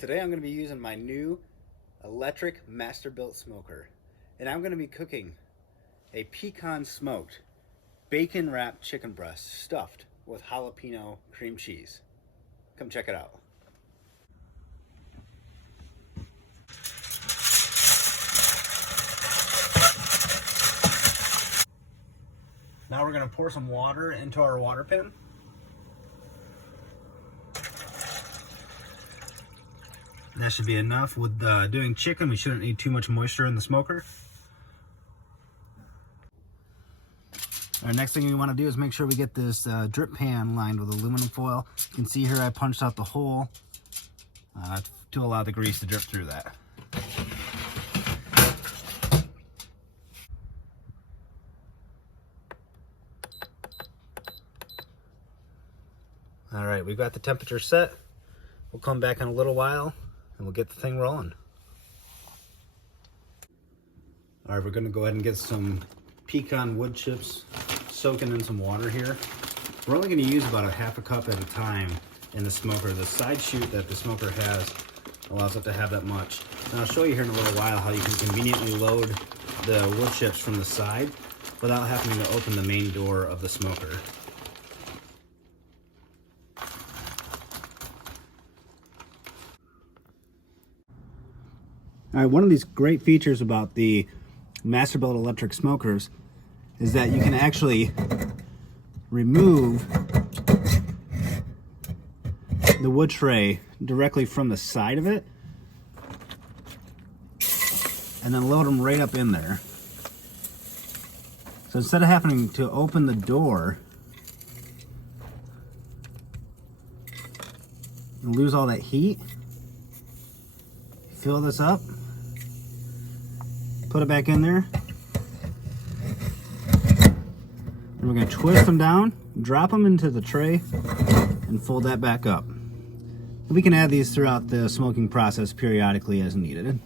Today I'm going to be using my new electric Masterbuilt smoker, and I'm going to be cooking a pecan smoked bacon wrapped chicken breast stuffed with jalapeno cream cheese. Come check it out. Now we're going to pour some water into our water pan. That should be enough. With doing chicken, we shouldn't need too much moisture in the smoker. Our next thing we want to do is make sure we get this drip pan lined with aluminum foil. You can see here I punched out the hole to allow the grease to drip through that. All right, we've got the temperature set. We'll come back in a little while and we'll get the thing rolling. All right, we're gonna go ahead and get some pecan wood chips soaking in some water here. We're only gonna use about a half a cup at a time in the smoker. The side chute that the smoker has allows it to have that much. And I'll show you here in a little while how you can conveniently load the wood chips from the side without having to open the main door of the smoker. All right, one of these great features about the Masterbuilt electric smokers is that you can actually remove the wood tray directly from the side of it and then load them right up in there. So instead of having to open the door and lose all that heat, fill this up, put it back in there, and we're going to twist them down, drop them into the tray, and fold that back up. And we can add these throughout the smoking process periodically as needed.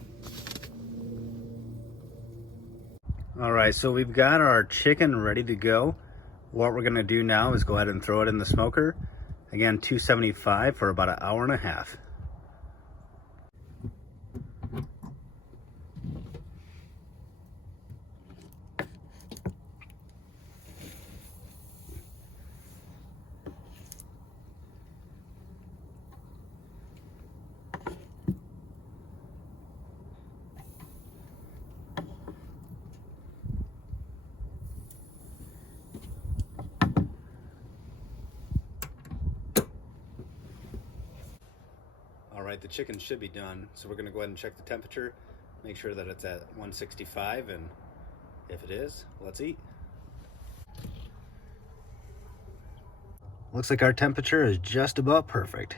All right, so we've got our chicken ready to go. What we're going to do now is go ahead and throw it in the smoker. Again, 275 for about an hour and a half. All right, the chicken should be done, so we're going to go ahead and check the temperature, make sure that it's at 165, and if it is, let's eat. Looks like our temperature is just about perfect.